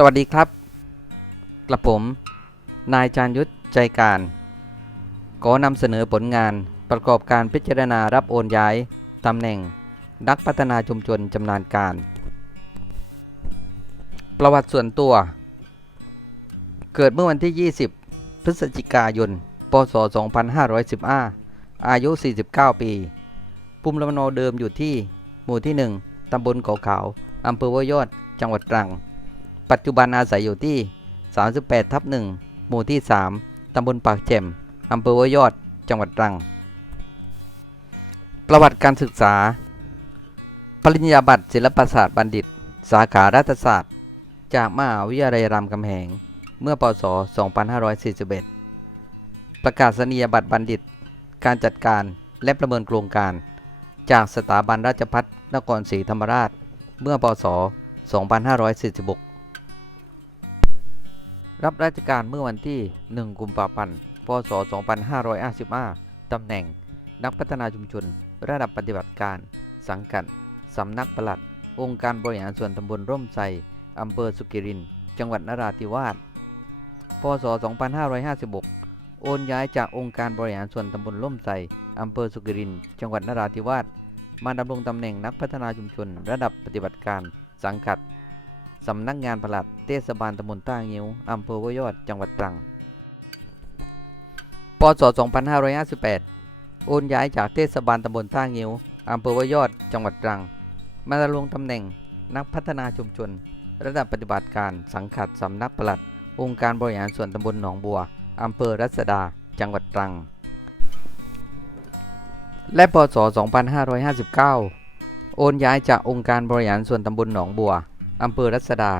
สวัสดีครับ กระผม นายจานยุทธใจการ ขอนำเสนอผลงานประกอบการพิจารณารับโอนย้ายตำแหน่ง นักพัฒนาชุมชนจำนาญการ ประวัติส่วนตัว เกิดเมื่อวันที่ 20 พฤศจิกายน พศ 2515 อายุ 49 ปี ภูมิลำเนาเดิมอยู่ที่ หมู่ที่ 1 ตำบลเขาขาว อำเภอวยยอด จังหวัดตรัง ปัจจุบันอาศัยอยู่ที่ 38ทับ1หมู่ที่ 3 ตำบลปากเจ็มอำเภอวยยอด จังหวัดตรัง ประวัติการศึกษา ปริญญาบัตรศิลปศาสตร์บัณฑิต สาขารัฐศาสตร์ จากมหาวิทยาลัยรามคำแหง เมื่อปศ2541 ประกาศนียบัตรบัณฑิต การจัดการและประเมินโครงการ จากสถาบันราชพัฒนครศรีธรรมราช เมื่อปศ2546 รับราชการเมื่อวันที่ 1 กุมภาพันธ์ พศ 2555 ตำแหน่ง นักพัฒนาชุมชน ระดับปฏิบัติการ สังกัด สำนักปลัด องค์การบริหารส่วนตำบลร่มไทรอำเภอสุกิริน จังหวัดนราธิวาส พศ 2556 โอนย้ายจากองค์การบริหารส่วนตำบลร่มไทรอำเภอสุกิริน จังหวัดนราธิวาส มาดำรงตำแหน่งนักพัฒนาชุมชน ระดับปฏิบัติการ สังกัด สำนักงานปลัดเทศบาลตำบลท่างิ้วอำเภอห้วยยอด จังหวัดตรัง พศ 2558 โอนย้ายจากเทศบาลตำบลท่างิ้วอำเภอห้วยยอด จังหวัดตรัง มาดำรงตำแหน่งนักพัฒนาชุมชน ระดับปฏิบัติการสังกัดสำนักปลัด องค์การบริหารส่วนตำบลหนองบัวอำเภอรัศดา จังหวัดตรัง และพศ 2559 โอนย้ายจากองค์การบริหารส่วนตำบลหนองบัว อำเภอรัศดา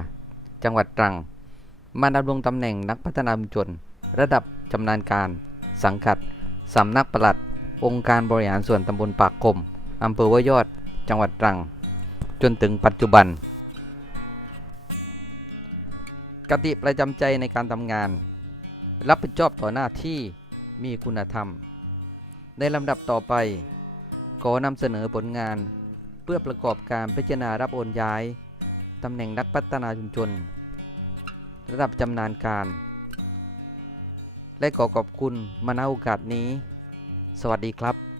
จังหวัดตรัง มาดำรงตำแหน่งนักพัฒนาชุมชน ระดับชำนาญการ สังกัดสำนักปลัด องค์การบริหารส่วนตำบลปากคมอำเภอวยอด จังหวัดตรัง จนถึงปัจจุบัน กติประจำใจในการทำงาน รับผิดชอบต่อหน้าที่มีคุณธรรม ในลำดับต่อไป ขอนำเสนอผลงาน พื่อประกอบการพิจารณารับโอนย้ายตำแหน่งนักพัฒนาชุมชน ระดับจำนาญการ และขอขอบคุณมาณโอกาสนี้ สวัสดีครับ